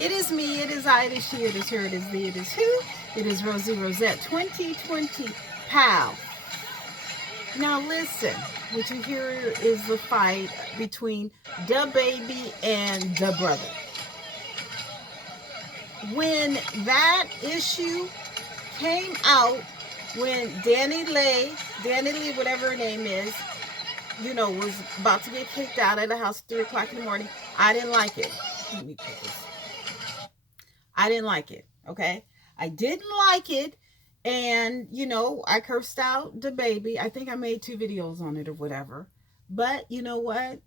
It is me, it is I, it is she, it is her, it is thee, it is who. It is Rosie Rosette 2020 pal. Now listen, what you hear is the fight between DaBaby and DaBrother. When that issue came out, when Danny Lee, whatever her name is, was about to get kicked out of the house at 3 o'clock in the morning, I didn't like it. Let me put this. I didn't like it, okay? I didn't like it, and, I cursed out DaBaby. I think I made 2 videos on it or whatever. But you know what?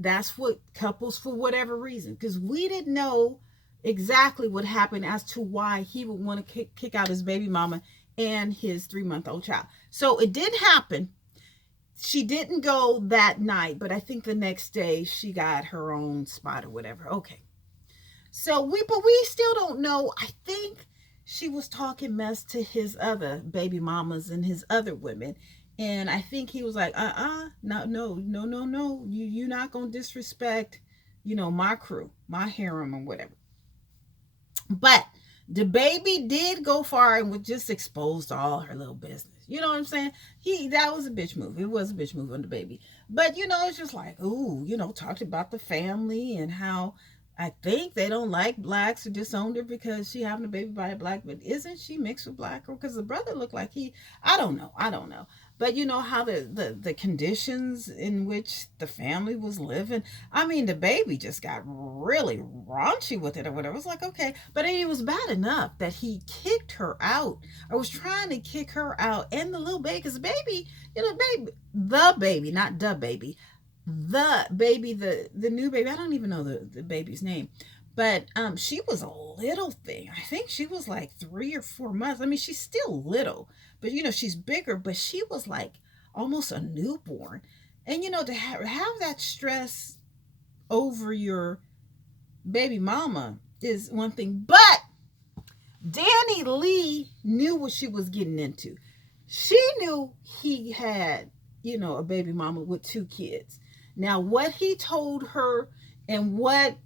That's what couples, for whatever reason, because we didn't know exactly what happened as to why he would want to kick out his baby mama and his 3-month-old child. So it did happen. She didn't go that night, but I think the next day she got her own spot or whatever. Okay. So we still don't know. I think she was talking mess to his other baby mamas and his other women. And I think he was like, no. You're not going to disrespect, my crew, my harem or whatever. But DaBaby did go far and was just exposed all her little business. You know what I'm saying? That was a bitch move. It was a bitch move on DaBaby. But, it's just like, ooh, talked about the family and how I think they don't like blacks or disowned her because she having a baby by a black, but isn't she mixed with black? Or because the brother looked like I don't know. But you know how the conditions in which the family was living. I mean, DaBaby just got really raunchy with it or whatever. It was like, okay. But it was bad enough that he kicked her out or was trying to kick her out and the little baby. Because the baby, the baby, not DaBaby. The baby, the new baby, I don't even know the baby's name, but she was a little thing. I think she was like 3 or 4 months. I mean, she's still little, but she's bigger, but she was like almost a newborn. And to have that stress over your baby mama is one thing, but Danny Lee knew what she was getting into. She knew he had, a baby mama with 2 kids. Now, what he told her and what,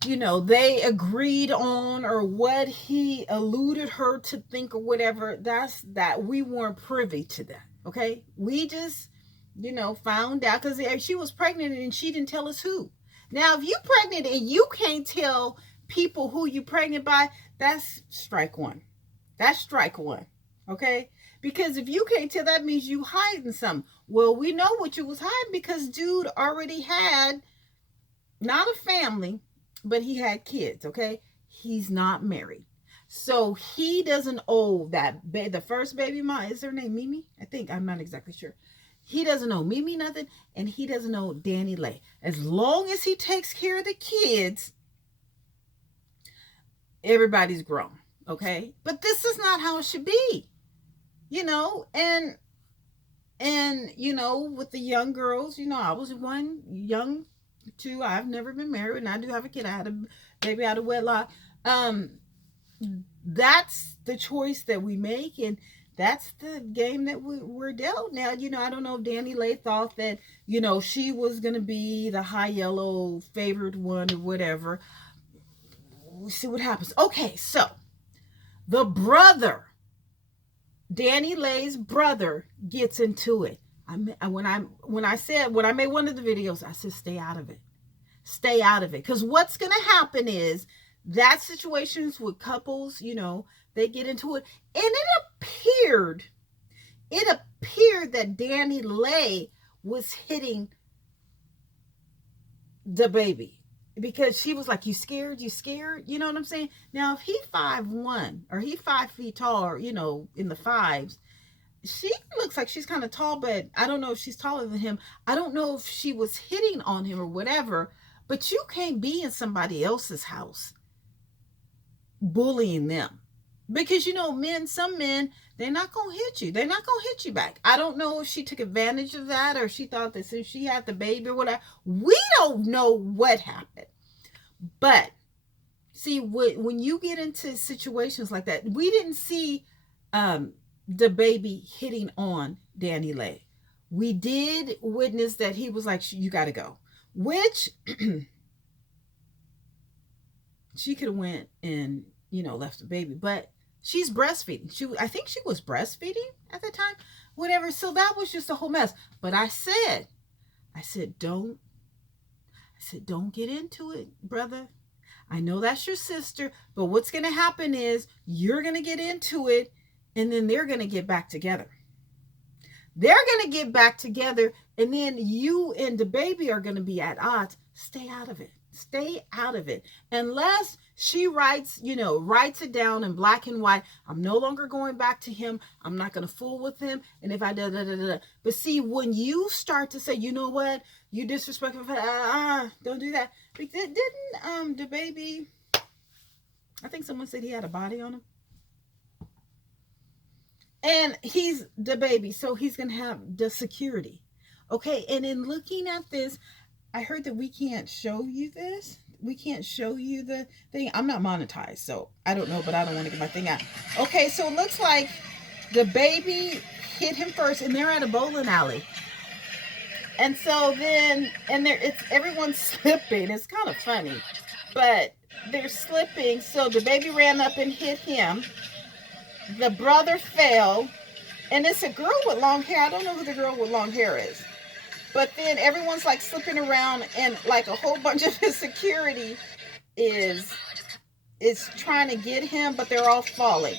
they agreed on or what he alluded her to think or whatever, that we weren't privy to that, okay? We just, found out because she was pregnant and she didn't tell us who. Now, if you're pregnant and you can't tell people who you're pregnant by, that's strike one. That's strike one, okay? Because if you can't tell, that means you hiding something. Well, we know what you was hiding because dude already had not a family, but he had kids, okay? He's not married. So he doesn't owe the first baby mama, is her name Mimi? I think, I'm not exactly sure. He doesn't owe Mimi nothing, and he doesn't owe Danny Lay. As long as he takes care of the kids, everybody's grown, okay? But this is not how it should be. And with the young girls, I was one young too. I've never been married and I do have a kid. I had a baby out of wedlock. That's the choice that we make, and that's the game that we're dealt. Now, I don't know if Danny Lay thought that, she was going to be the high yellow favored one or whatever. We'll see what happens. Okay, so the brother, Danny Lay's brother, gets into it. When I made one of the videos, I said, stay out of it. Stay out of it. Because what's going to happen is that situations with couples, they get into it. And it appeared that Danny Lay was hitting DaBaby. Because she was like, you scared? You know what I'm saying? Now, if he 5'1" or he 5 feet tall or, in the 5s, she looks like she's kind of tall, but I don't know if she's taller than him. I don't know if she was hitting on him or whatever, but you can't be in somebody else's house bullying them. Because, some men, they're not going to hit you. They're not going to hit you back. I don't know if she took advantage of that or she thought that since she had the baby or whatever. We don't know what happened. But, see, when you get into situations like that, we didn't see DaBaby hitting on Danny Lay. We did witness that he was like, you got to go. Which she could have went and, left the baby, but she's breastfeeding. I think she was breastfeeding at the time, whatever. So that was just a whole mess. But I said, don't get into it, brother. I know that's your sister, but what's going to happen is you're going to get into it, and then they're going to get back together. They're going to get back together, and then you and DaBaby are going to be at odds. Stay out of it. Stay out of it. Unless she writes it down in black and white. I'm no longer going back to him. I'm not going to fool with him. And if I da. But see, when you start to say, you know what, you disrespectful, don't do that. Didn't DaBaby, I think someone said he had a body on him. And he's DaBaby, so he's going to have the security. Okay, and in looking at this, I heard that we can't show you this. We can't show you the thing. I'm not monetized, so I don't know, but I don't want to get my thing out. Okay, so it looks like DaBaby hit him first, and they're at a bowling alley. And so then, everyone's slipping. It's kind of funny, but they're slipping. So DaBaby ran up and hit him. The brother fell, and it's a girl with long hair. I don't know who the girl with long hair is. But then everyone's like slipping around, and like a whole bunch of his security is trying to get him, but they're all falling.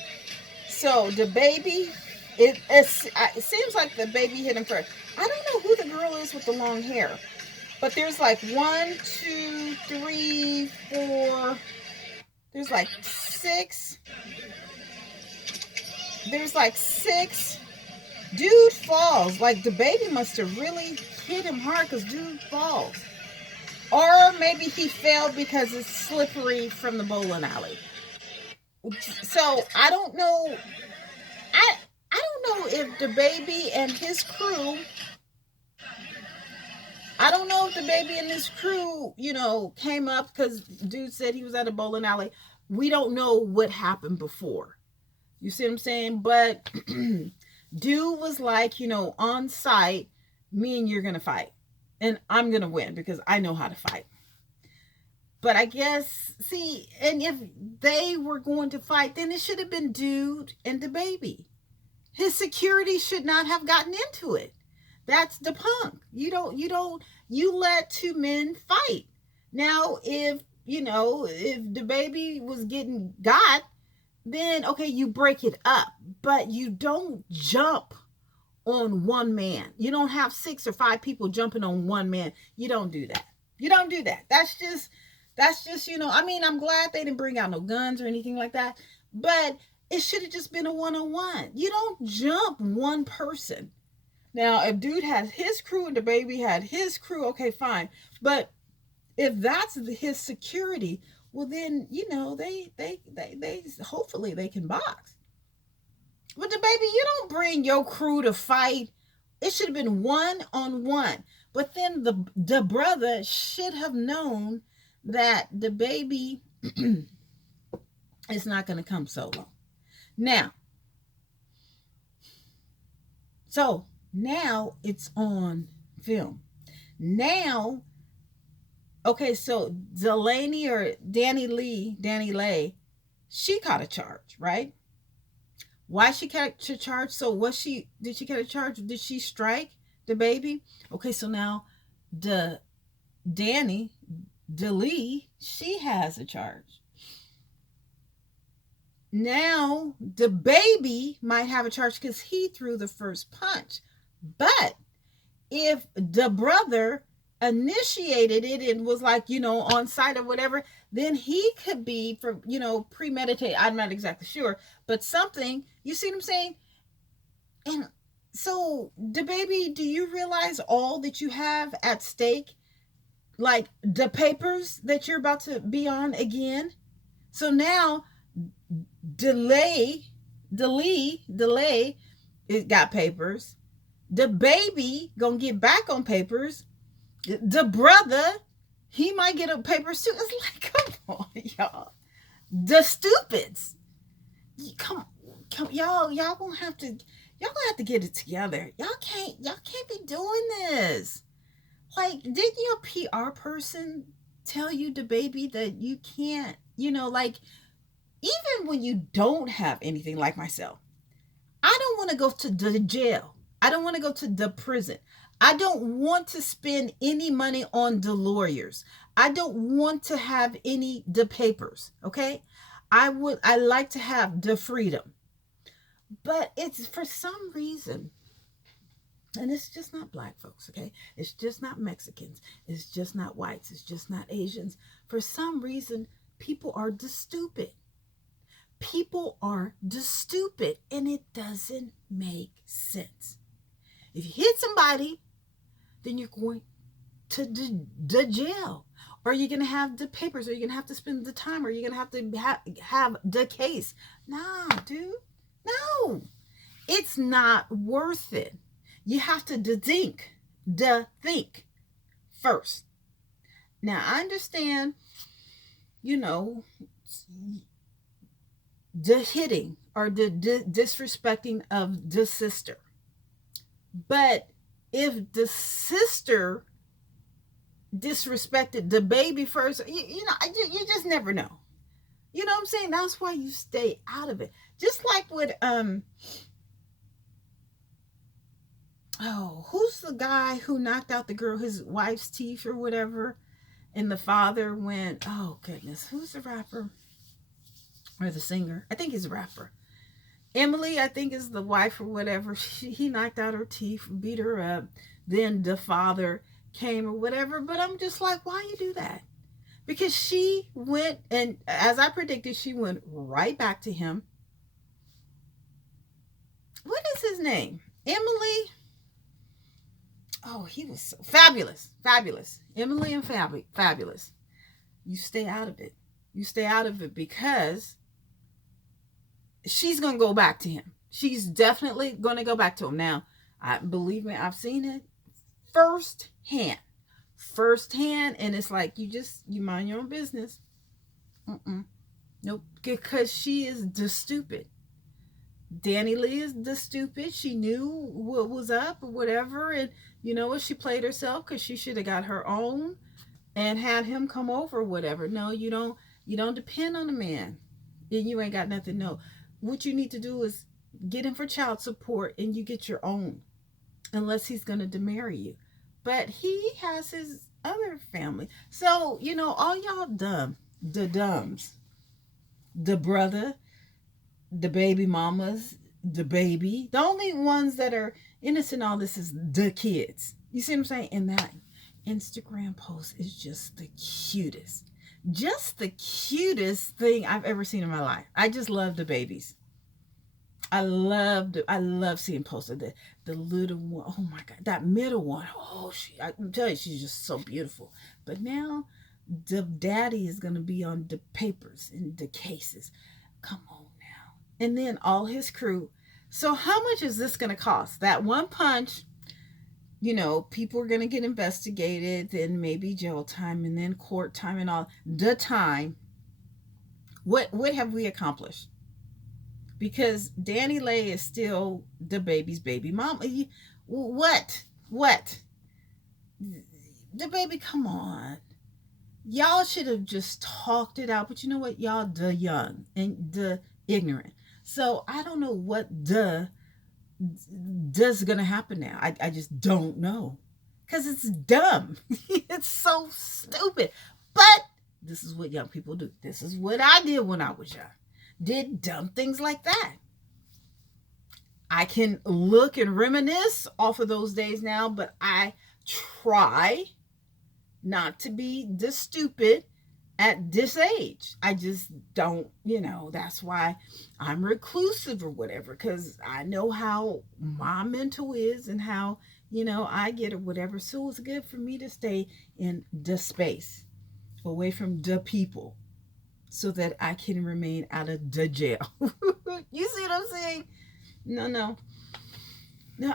So DaBaby, it seems like DaBaby hit him first. I don't know who the girl is with the long hair, but there's like 1, 2, 3, 4. There's like 6. There's like 6. Dude falls. Like DaBaby must have really hit him hard because dude falls. Or maybe he fell because it's slippery from the bowling alley. So I don't know. I don't know if DaBaby and his crew. I don't know if DaBaby and his crew, came up because dude said he was at a bowling alley. We don't know what happened before. You see what I'm saying? But dude was like, on site, me and you're going to fight. And I'm going to win because I know how to fight. But I guess, and if they were going to fight, then it should have been dude and DaBaby. His security should not have gotten into it. That's the punk. You let two men fight. Now, if DaBaby was getting got, then, okay, you break it up. But you don't jump on one man. You don't have 6 or 5 people jumping on one man. You don't do that. You don't do that. That's just, I'm glad they didn't bring out no guns or anything like that. But it should have just been a one-on-one. You don't jump one person. Now, if dude had his crew and DaBaby had his crew, okay, fine. But if that's his security, well then, they hopefully they can box. But DaBaby, you don't bring your crew to fight. It should have been one-on-one. But then the brother should have known that DaBaby is not going to come solo. Now it's on film. Now, okay, so Delaney or Danny Lay, she caught a charge, right? Why she caught a charge? So did she get a charge? Did she strike DaBaby? Okay, so now Danny DeLee, she has a charge. Now DaBaby might have a charge because he threw the first punch. But if the brother initiated it and was like, on site or whatever, then he could be for, premeditated. I'm not exactly sure, but something, you see what I'm saying? And so DaBaby, do you realize all that you have at stake? Like the papers that you're about to be on again. So now Delay, it got papers. DaBaby gonna get back on papers. The brother, he might get a paper too. It's like, come on, y'all. DaStupids. Come, y'all gonna have to get it together. Y'all can't be doing this. Like, didn't your PR person tell you, DaBaby, that you can't, like, even when you don't have anything, like myself, I don't want to go to the jail. I don't want to go to the prison. I don't want to spend any money on the lawyers. I don't want to have any the papers, okay? I like to have the freedom. But it's for some reason, and it's just not black folks, okay? It's just not Mexicans. It's just not whites. It's just not Asians. For some reason, people are stupid. People are stupid, and it doesn't make sense. If you hit somebody, then you're going to the jail, or you're going to have the papers, or you're going to have to spend the time, or you're going to have have the case. Nah, dude. No. It's not worth it. You have to think first. Now, I understand, the hitting or the disrespecting of the sister. But if the sister disrespected the baby first, you just never know. You know what I'm saying? That's why you stay out of it. Just like with who's the guy who knocked out the girl, his wife's teeth or whatever, and the father went, oh goodness, who's the rapper or the singer? I think he's a rapper. Emily, I think, is the wife or whatever. He knocked out her teeth, beat her up. Then the father came or whatever. But I'm just like, why you do that? Because she went, and as I predicted, she went right back to him. What is his name? Emily. Oh, he was so fabulous. Fabulous. Emily and Fabulous. You stay out of it. You stay out of it because she's going to go back to him. She's definitely going to go back to him. Now, believe me, I've seen it firsthand, and it's like, you mind your own business. Nope. Because she is the stupid. Danny Lee is the stupid. She knew what was up or whatever, and you know what, she played herself because she should have got her own and had him come over or whatever. No, you don't depend on a man, and you ain't got nothing. No, what you need to do is get him for child support, and you get your own, unless he's going to demarry you. But he has his other family. So, all y'all the dumbs, the brother, the baby mamas, the baby, the only ones that are innocent in all this is the kids. You see what I'm saying? And that Instagram post is just the cutest thing I've ever seen in my life. I just love the babies. I love seeing posted the little one. Oh my God, that middle one. Oh, I'm telling you, she's just so beautiful. But now the daddy is gonna be on the papers and the cases. Come on now. And then all his crew. So how much is this gonna cost? That one punch, people are gonna get investigated, then maybe jail time, and then court time, and all the time. What have we accomplished? Because Danny Lay is still the baby's baby mama. What? DaBaby, come on. Y'all should have just talked it out. But you know what? Y'all the young and the ignorant. So I don't know what does going to happen now. I just don't know. Because it's dumb. It's so stupid. But this is what young people do. This is what I did when I was young. Did dumb things like that. I can look and reminisce off of those days now, but I try not to be this stupid at this age. I just don't, that's why I'm reclusive or whatever, because I know how my mental is and how, I get or whatever. So it's good for me to stay in the space, away from the people, so that I can remain out of the jail. You see what I'm saying? No,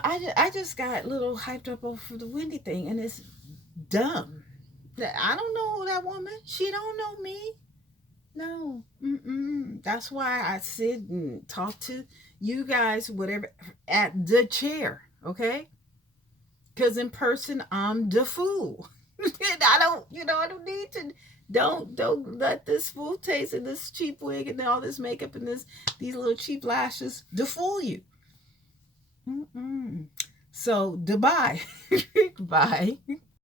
I just got a little hyped up over the Wendy thing, and it's dumb. I don't know that woman. She don't know me. No. That's why I sit and talk to you guys, whatever, at the chair, okay? Because in person, I'm the fool. I don't, I don't need to. Don't let this full taste and this cheap wig and all this makeup and these little cheap lashes fool you. So, goodbye. Bye.